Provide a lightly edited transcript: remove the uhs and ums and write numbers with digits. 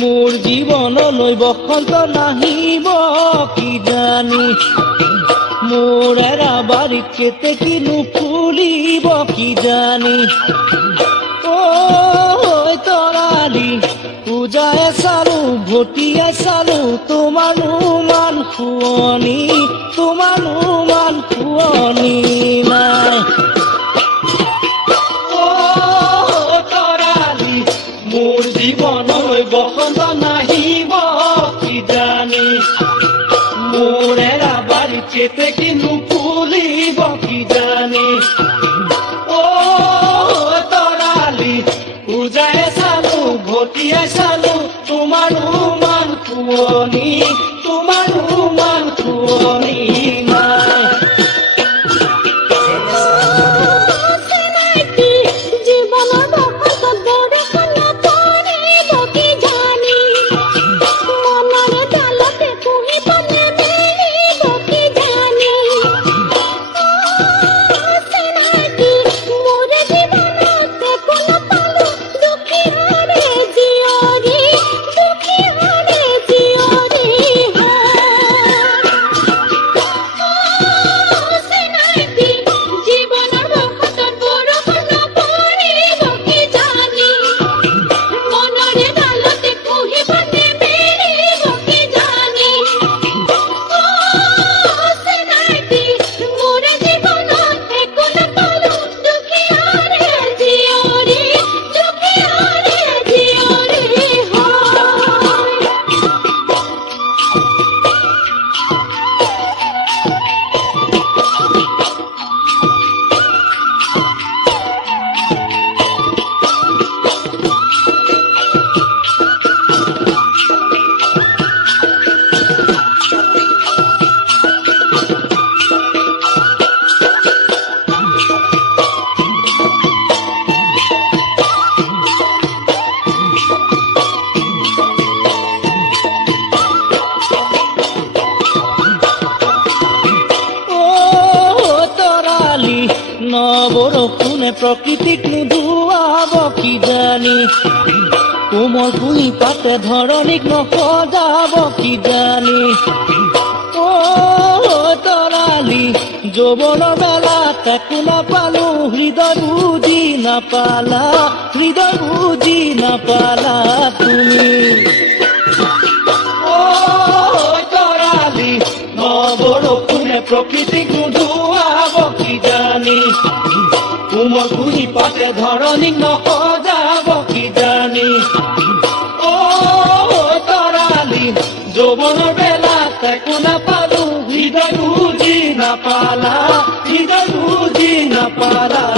मोर जीवनলৈ बसंत नाहिब कि जानी मोर एरा बारी केते किनु फुलिब कि जानी ओ तराली पूजाए चालू भटियाए चालू तोमार मान खुवनी तोमार मान खुवनी नाय मोर जीवनলৈ बसंत नाहिब कि जानी मोर एरा बारी केते किनु फुलिब कि जानी ओ तराली पूजाए चालू भटियाए चालू तोमार मान खुवनी तोमार मान खुवनी नाय नवरकुने प्रकृतिक नुधुआब कि जानी कोमल कुई पाते धरणिक नसजाब कि जानी ओ तराली যৌবন বেলা তাকো নাপালো হৃদয় বুঝি নাপালা তুমি ও তরালি নবরকুনে প্রকৃতি নুধুআব কি জানি কোমল কুই পাতে ধৰণিক নসজাব কি জানি ও তৰালি যৌবনৰ বেলা তাকো নাপালো হৃদয় বুঝি নাপালা